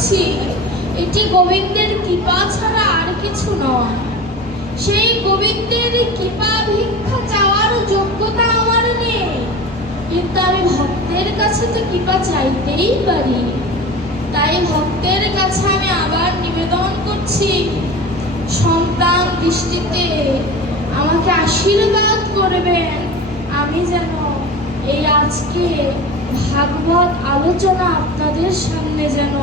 করছি এটি গোবিন্দের কৃপা ছাড়া আর কিছু নয়। সেই গোবিন্দের কৃপা ভিক্ষা চাওয়ার যোগ্যতা আমার নেই। কিন্তু আমি ভক্তের কাছে তো কৃপা চাইতেই পারি। তাই ভক্তের কাছে আমি আবার নিবেদন করছি, সন্তান দৃষ্টিতে আমাকে আশীর্বাদ করবেন। আমি যেন এই আজকে ভাগবত আলোচনা আপনাদের সামনে যেন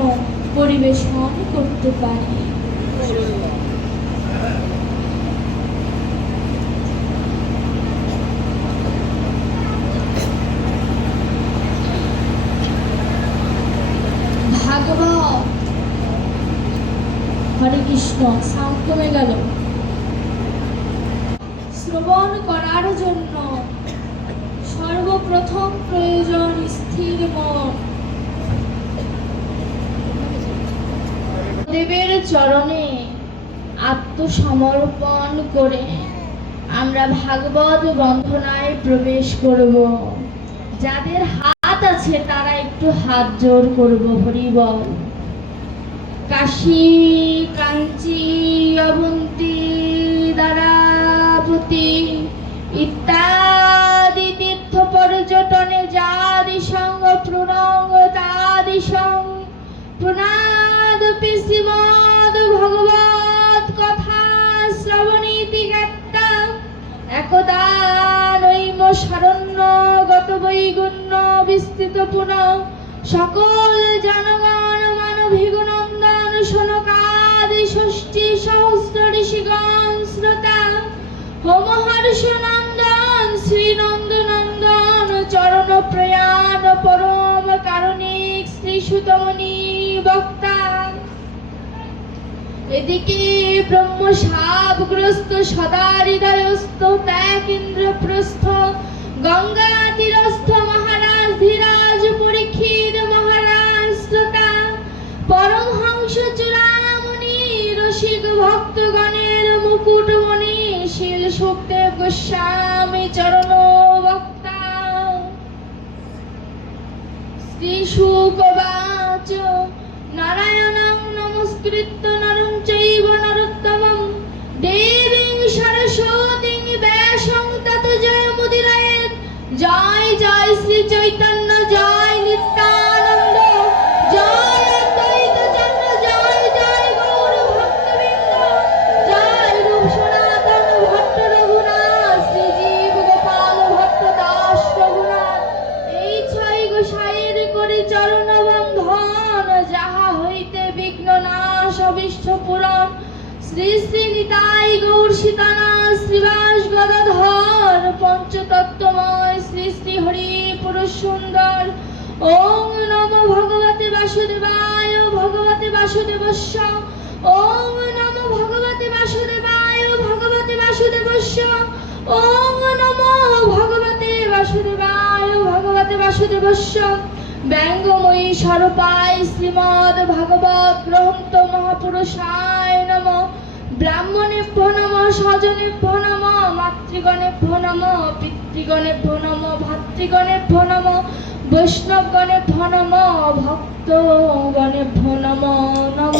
পরিবেশন করতে পারি। ভাগবত। হরে কৃষ্ণ শান্ত কমে গেল শ্রবণ করার জন্য সর্বপ্রথম প্রয়োজন স্থির মন দেবের চরণে আত্মসমর্পণ করে আমরা ভাগবত বন্ধনায় প্রবেশ করব। যাদের হাত আছে তারা একটু হাত জোর করব হরিবল কাশী কাঞ্চি অবন্তী দ্বারাবতী, ইত্যাদি তীর্থ পর্যটনে যাদি সঙ্গ প্রণঙ্গ তাদি সঙ্গ শ্রীমদ ভগবত কথা, শ্রবণীতি গাত্তা একদা নৈম শরণ্য, গত বৈগুণ্য সকল জনগণ মানভিগুনন্দন শোনকাদি ষষ্ঠী সহস্র ঋষিগণ, শ্রোতা হোমহর্ষ নন্দন শ্রী নন্দনন্দন চরণ প্রয়াণ পরম কারণিক, শ্রী সুতমণি বক্তা। এদিকে ব্রহ্ম সাপগ্রস্ত সদা হৃদয়স্থ ত্যাগ ইন্দ্রপ্রস্থ গঙ্গা তীরস্থ মহারাজ ধীরাজ পরীক্ষিত মহারাজ শ্রোতা, পরমহংস চূড়ামণি রসিক ভক্তগণের মুকুটমণি শিল সুখদেব গোস্বামী চরণ বক্তা শ্রী শুকবাচ 成長いた ওং নম ভগবতে বাসুদেবায়, ভগবতে বাসুদেবস্য। ওং নম ভগবতে বাসুদেবায়, ভগবতে বাসুদেবস্য। ওং নম ভগবতে বাসুদেবায়, ভগবতে বাসুদেবস্য। ব্যঙ্গময়ী স্বরূপায় শ্রীমদ ভাগবত গ্রন্থ মহাপুরুষায় নম। ব্রাহ্মণেভ্য নম স্বজনে নম মাতৃগণে নম পিতৃগণে নম ভাতৃগণে নম বৈষ্ণবগণে নম ভক্তগণে নম নম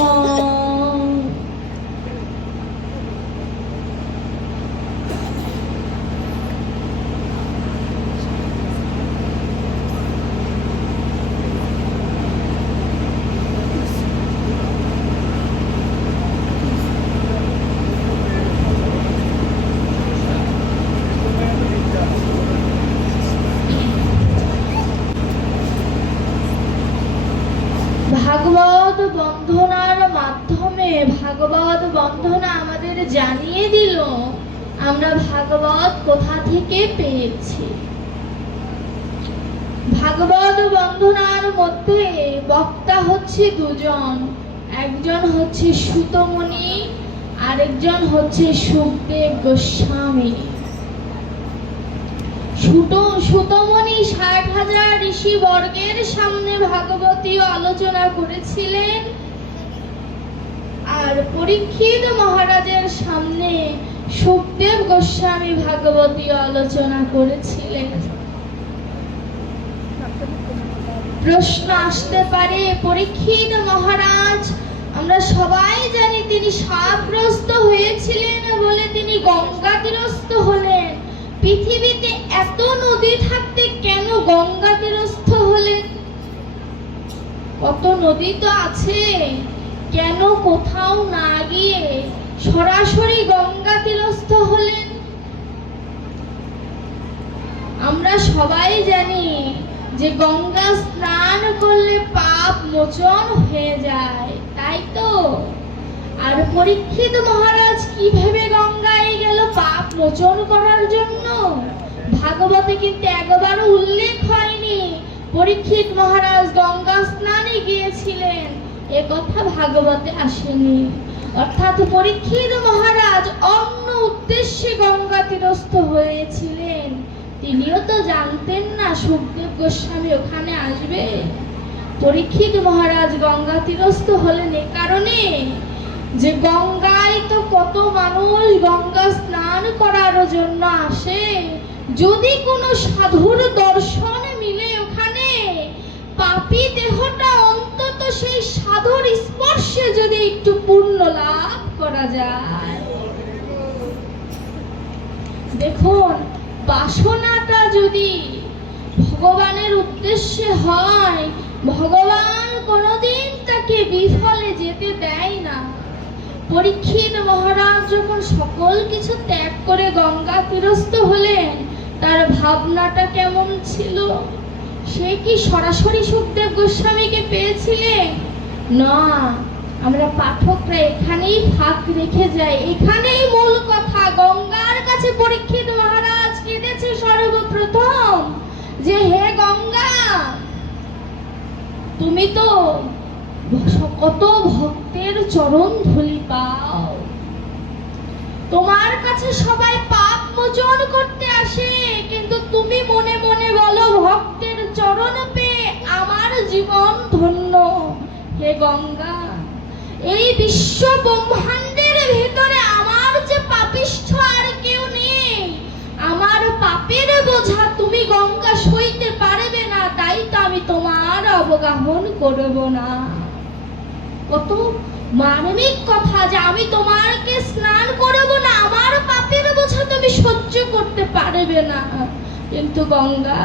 ভাগবত বন্ধনার মাধ্যমে ভাগবত বন্ধনা আমাদের জানিয়ে দিল, আমরা ভাগবত কোথা থেকে পেয়েছি? ভাগবত বন্ধনার মধ্যে বক্তা হচ্ছে দুজন। একজন হচ্ছে সুতমণি, আরেকজন হচ্ছে সুখদেব গোস্বামী। সুত, সুতমণি ষাট হাজার ঋষি বর্গের সামনে ভাগবতীয় আলোচনা করেছিলেন। আর পরীক্ষিত মহারাজের সামনে সুখদেব গোস্বামী ভাগবতী আলোচনা করেছিলেন। প্রশ্ন আসতে পারে, পরীক্ষিত মহারাজ, আমরা সবাই জানি তিনি সাপগ্রস্ত হয়েছিলেন বলে তিনি গঙ্গা তীরস্থ হলেন। পৃথিবীতে এত নদী থাকতে কেন গঙ্গা তীরস্থ হলেন? কত নদী তো আছে। কেন কোথাও না গিয়ে সরাসরি গঙ্গা তীরস্থ হলেন? আমরা সবাই জানি যে গঙ্গা স্নান করলে পাপ মোচন হয়ে যায়, তাই তো? আর পরীক্ষিত মহারাজ কি ভেবে গঙ্গায় গেল পাপ মোচন করার জন্য? ভাগবতে কিন্তু একবারও উল্লেখ হয়নি। পরীক্ষিত মহারাজ গঙ্গা স্নানে গিয়েছিলেন। এ কথা ভাগবতে আসেনি। অর্থাৎ পরীক্ষিত মহারাজ অন্য উদ্দেশ্যে গঙ্গা তীরস্থ হয়েছিলেন। তিনিও তো জানতেন না সুখদেব গোস্বামী ওখানে আসবে। পরীক্ষিত মহারাজ গঙ্গা তীরস্থ হলেন এ কারণে যে গঙ্গায় তো কত মানুষ গঙ্গা স্নান করার জন্য আসে। যদি কোনো সাধুর দর্শন মিলে ওখানে, পাপী দেহটা সেই সাধুর স্পর্শে যদি একটু পূর্ণ লাভ করা যায়। দেখুন, বাসনাটা যদি ভগবানের উদ্দেশ্যে হয়, ভগবান কোনোদিন তাকে বিফলে যেতে দেয় না। পরীক্ষিত মহারাজ যখন সকল কিছু ত্যাগ করে গঙ্গা তীরস্থ হলেন, তার ভাবনাটা কেমন ছিল? সে কি সরাসরি সুখদেব গোস্বামীকে পেয়েছিলেন না, আমরা পাঠকরা এখানেই ফাঁক রেখে যাই। এখানেই মূল কথা, গঙ্গার কাছে পরীক্ষিত মহারাজ কেঁদেছে সর্বপ্রথম। যে হে গঙ্গা, তুমি তো কত ভক্তের চরণ ধুলি পাও। তোমার কাছে সবাই পাপ মোচন করতে আসে, কিন্তু তুমি মনে মনে বলো, ভক্তের চরণ পেয়ে আমার জীবন ধন্য। হে গঙ্গা, এই বিশ্ব ব্রহ্মাণ্ডের ভিতরে আমার যে পাপিষ্ঠ আর কেউ নেই, আমার পাপের বোঝা তুমি গঙ্গা সইতে পারবে না, তাই তো আমি তোমার অবগাহন করব না। কত মানবিক কথা যে আমি তোমারকে স্নান করব না, আমার পাপের বোঝা তুমি সহ্য করতে পারবে না। কিন্তু গঙ্গা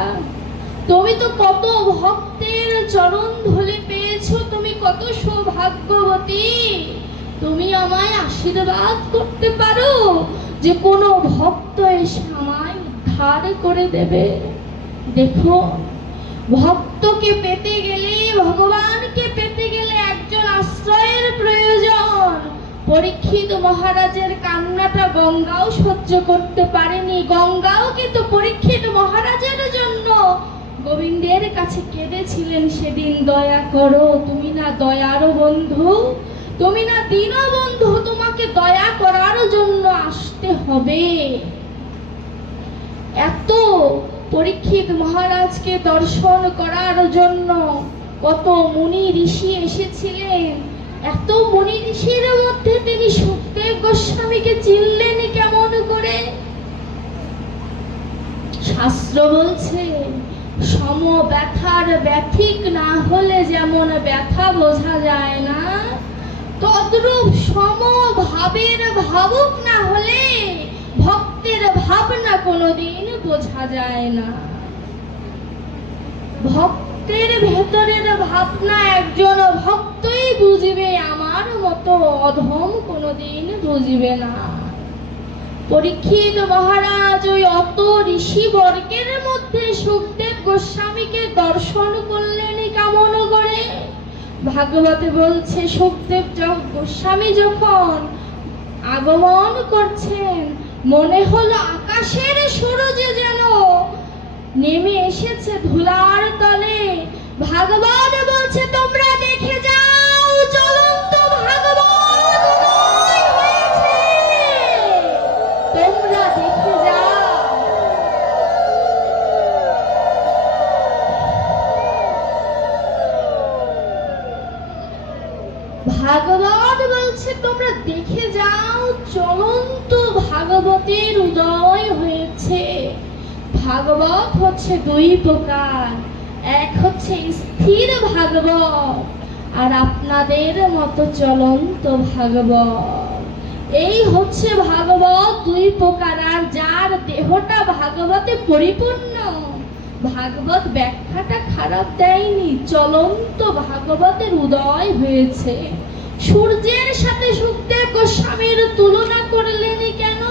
তুমি তো কত ভক্তের চরণ ধুলে পেয়েছ, তুমি কত সৌভাগ্যবতী। তুমি আমায় আশীর্বাদ করতে পারো যে কোনো ভক্ত এসে আমায় উদ্ধার করে দেবে। দেখো, ভক্তকে পেতে গেলে, ভগবানকে পেতে গেলে একজন আশ্রয়ের প্রয়োজন। পরীক্ষিত মহারাজের কান্নাটা গঙ্গাও সহ্য করতে পারেনি। গঙ্গাও কিন্তু পরীক্ষিত মহারাজের জন্য গোবিন্দের কাছে কেঁদেছিলেন সেদিন, দয়া করো, তুমি না দয়ারও বন্ধু। তুমি না দীনবন্ধু, তোমাকে দয়া করার জন্য আসতে হবে। এত পরীক্ষিত মহারাজকে দর্শন করার জন্য কত মুনি ঋষি এসেছিলেন। এত মুনি ঋষির মধ্যে তিনি সুখদেব গোস্বামীকে চিনলেন কেমন করে? শাস্ত্র বলছে সম ব্যথার ব্যথিক না হলে যেমন ব্যথা বোঝা যায় না, তদ্রূপ সম ভাবের ভাবুক না হলে ভক্তের ভাবনা কোনোদিন বোঝা যায় না। ভক্তের ভেতরের ভাবনা একজন ভক্তই বুঝবে, আমার মতো অধম কোনোদিন বুঝবে না। পরীক্ষিত মহারাজ ওই অত ঋষি ভাগবতে বলছে, সুখদেব গোস্বামী যখন আগমন করছেন, মনে হলো আকাশের সূর্য যেন নেমে এসেছে ধুলার তলে। ভাগবত বলছে, তোমরা ভাগবত বলছে, তোমরা দেখে যাও, চলন্ত ভাগবতের উদয় হয়েছে। ভাগবত হচ্ছে দুই প্রকার। এক হচ্ছে স্থির ভাগবত, আর আপনাদের মতো চলন্ত ভাগবত। এই হচ্ছে ভাগবত দুই প্রকার, আর যার দেহটা ভাগবতে পরিপূর্ণ, ভাগবত ব্যাখ্যাটা খারাপ দেয়নি, চলন্ত ভাগবতের উদয় হয়েছে। সূর্যের সাথে সুখদেব গোস্বামীর তুলনা করলেন কেন?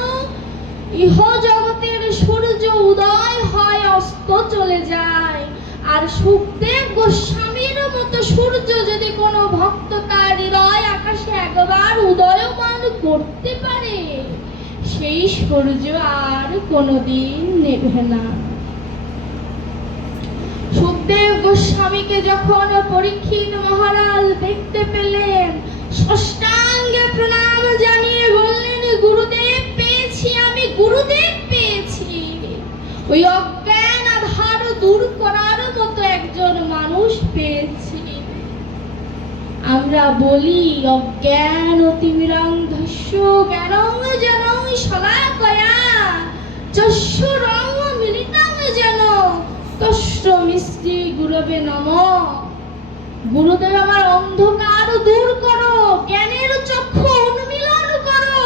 ইহ জগতের সূর্য উদয় হয়, অস্ত চলে যায়। আর সুখদেব গোস্বামীর মতো সূর্য যদি কোনো ভক্ত তার হৃদয় আকাশে একবার উদয়মান করতে পারে, সেই সূর্য আর কোনোদিন নেবে না। সুখদেব গোস্বামীকে যখন পরীক্ষিত মহারাজ দেখতে পেলেন ষষ্ঠাঙ্গে প্রণাম জানিয়ে বললেন, গুরুদেব পেয়েছি, আমি গুরুদেব পেয়েছি। ওই অজ্ঞান আধার দূর করার মতো একজন মানুষ পেয়েছি। আমরা বলি, অজ্ঞান ধস্য জ্ঞানং জনং শলাকয়া চক্ষুরং মিলিতাং যেন তস্য মিষ্টি গুরবে নম। গুরুদেব আমার অন্ধকার দূর করো জ্ঞানের চক্ষু উন্মিলন করো।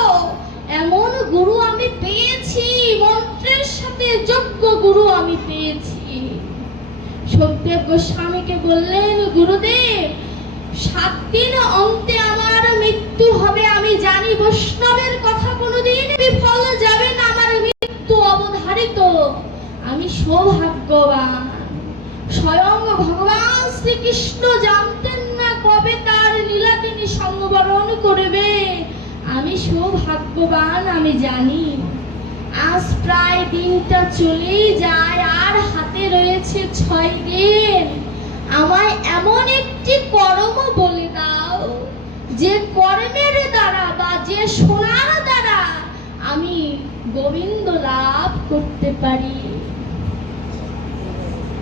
এমন গুরু আমি পেয়েছি, মন্ত্রের সাথে যোগ্য গুরু আমি পেয়েছি। সত্যদেব গোস্বামীকে বললেন, গুরুদেব, সাত দিন অন্তে আমার মৃত্যু হবে, আমি জানি বৈষ্ণবের কথা কোনোদিন বিফল যাবে না, আমার মৃত্যু অবধারিত। আমি সৌভাগ্যবান। স্বয়ং ভগবান শ্রীকৃষ্ণ জানতেন না কবে লীলা তিনি সংবরণ করবে। আমি সৌভাগ্যবান, আমি জানি। আজ প্রায় দিনটা চলেই যায়, আর হাতে রয়েছে ছয় দিন। আমায় এমন একটি কর্ম বলে দাও, যে কর্মের দ্বারা বা যে সোনার দ্বারা আমি গোবিন্দ লাভ করতে পারি।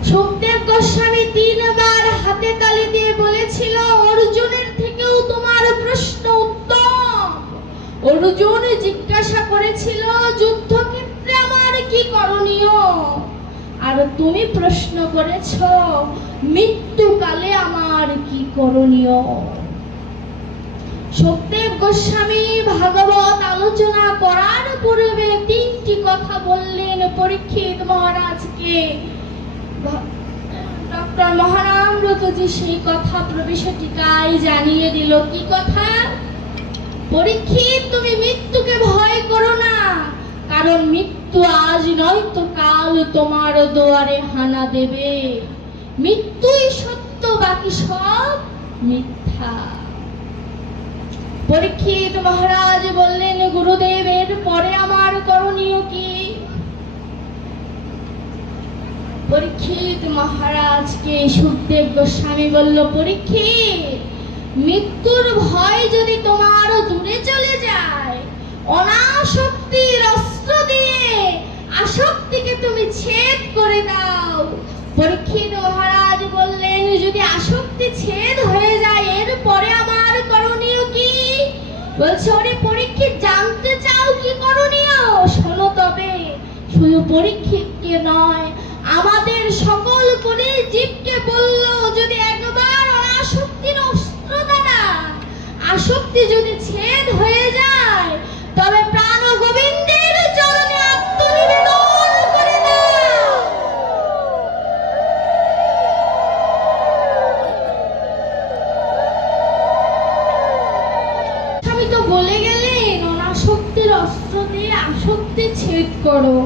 সুখদেব গোস্বামী তিনবার হাতে তালি দিয়ে বলেছিল, অর্জুনের থেকেও তোমার প্রশ্ন উত্তম। অর্জুন জিজ্ঞাসা করেছিল, যুদ্ধক্ষেত্রে আমার কি করণীয়? আর তুমি প্রশ্ন করেছ, মৃত্যুকালে আমার কি করণীয়? সুখদেব গোস্বামী ভাগবত আলোচনা করার পূর্বে তিনটি কথা বললেন পরীক্ষিত মহারাজকে। ডক্টর মহারামব্রতজি সেই কথা প্রবেশটিকায় জানিয়ে দিল, কি কথা? পরীক্ষিত, তুমি মৃত্যুকে ভয় করো না। কারণ মৃত্যু আজ নয়তো কাল তোমার দুয়ারে হানা দেবে। মৃত্যুই সত্য, বাকি সব মিথ্যা। পরীক্ষিত মহারাজ বললেন, গুরুদেবের পরে আমার করণীয় কি? পরীক্ষিত মহারাজকে সুখদেব গোস্বামী বলল, পরীক্ষিত, মৃত্যুর ভয় যদি তোমার দূরে চলে যায়, অনাসক্তির অস্ত্র দিয়ে আসক্তিকে তুমি ছেদ করে দাও। পরীক্ষিত মহারাজ বললেন, যদি আসক্তি ছেদ হয়ে যায়, এরপরে আমার করণীয় কি? বলছে, ওরে পরীক্ষিত, জানতে চাও কি করণীয়? শোনো তবে, শুধু পরীক্ষিতকে নয় আমাদের সকল করে জীবকে বলল, যদি একবার অনাসক্তির অস্ত্র দ্বারা আসক্তি যদি ছেদ হয়ে যায়, তবে প্রাণ গোবিন্দের চরণে আত্মনিবেদন করে দাও। আমি তো বলে গেলেন, অনাসক্তির অস্ত্র দিয়ে আসক্তি ছেদ করো।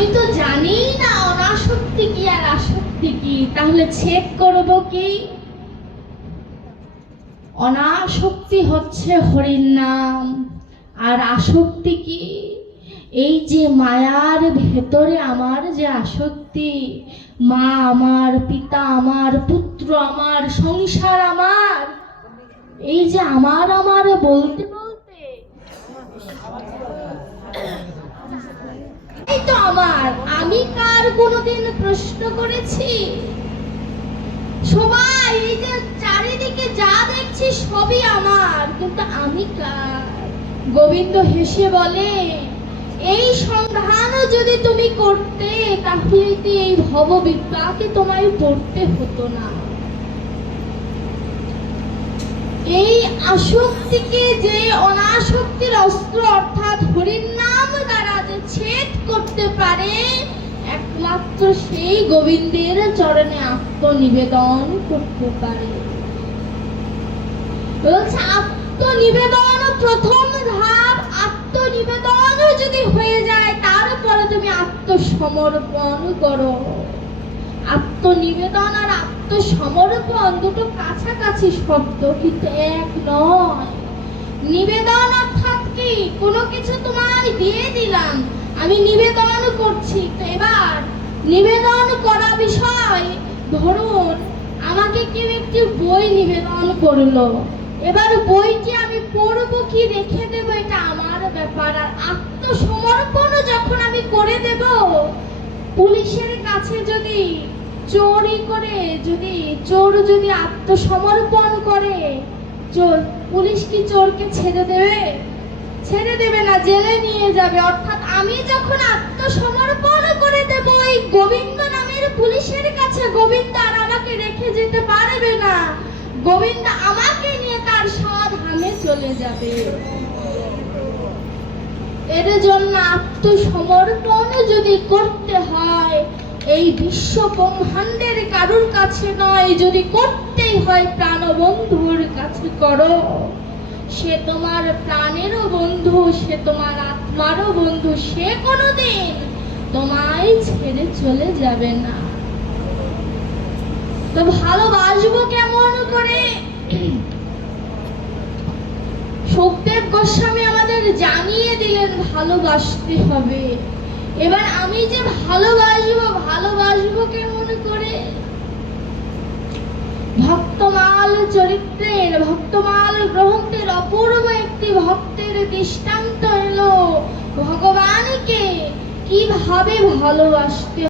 আমি তো জানি না, অনাসক্তি কি আর আসক্তি কি? তাহলে ছেদ করব কি? অনাসক্তি হচ্ছে হরির নাম। আর আসক্তি কি? এই যে মায়ার ভেতরে আমার যে আসক্তি, মা আমার, পিতা আমার, পুত্র আমার, সংসার আমার, এই যে আমার আমার বলতে আমার আমি কার কোনোদিন প্রশ্ন করেছি? সবাই, এই যে চারিদিকে যা দেখছি সবই আমার, কিন্তু আমি কার? গোবিন্দ হেসে বলে, এই সন্ধানও যদি তুমি করতে, তাহলে এই ভব বিদ্যাকে তোমায় পড়তে হতো না। এই আসক্তিকে যে অনাসক্তির অস্ত্র অর্থাৎ যে ছেদ করতে পারে। একমাত্র সেই গোবিন্দের চরণে আত্মনিবেদন করতে পারে। বলছে, আত্মনিবেদন প্রথম ধাপ, আত্মনিবেদন যদি হয়ে যায়, তারপরে তুমি আত্মসমর্পণ করো। আত্মনিবেদন আর আত্মসমর্পণ দুটো কাছাকাছি শব্দ, কিন্তু এক নয়। নিবেদন অর্থাৎ কি? কোনো কিছু তোমায় দিয়ে দিলাম। আমি নিবেদন করছি। তো এবার নিবেদন করা বিষয়, ধরুন আমাকে কেউ একটি বই নিবেদন করল। এবার বইটি আমি পড়ব কি রেখে দেবো, এটা আমার ব্যাপার। আর আত্মসমর্পণ যখন আমি করে দেব, পুলিশের কাছে যদি চোরি করে, যদি চোর যদি আত্মসমর্পণ করে, চোর, পুলিশ কি চোরকে ছেড়ে দেবে? ছেড়ে দেবে না, জেলে নিয়ে যাবে। অর্থাৎ আমি যখন আত্মসমর্পণ করে দেব ওই গোবিন্দ নামের পুলিশের কাছে গোবিন্দ আর আমাকে রেখে যেতে পারবে না। গোবিন্দ আমাকে নিয়ে তার সধামে চলে যাবে। এর জন্য আত্মসমর্পণ যদি করতে হয়, এই বিশ্ব ব্রহ্মাণ্ডের কারুর কাছে নয়, যদি করতেই হয় প্রাণবন্ধুর কাছে করো। সে তোমার প্রাণেরও বন্ধু, সে তোমার আত্মারও বন্ধু, সে কোনোদিন তোমায় ছেড়ে চলে যাবে না। তো ভালোবাসবো কেমন করে? সুখদেব গোস্বামী আমাদের জানিয়ে দিলেন, ভালোবাসতে হবে। এবার আমি যে ভালোবাসবো ভালোবাসবো কেমন করে? ভক্তমাল চরিত্রের ভক্তমাল গ্রন্থের অপূর্ব একটি ভক্তের দৃষ্টান্ত এলো। ভগবানকে কীভাবে ভালোবাসতে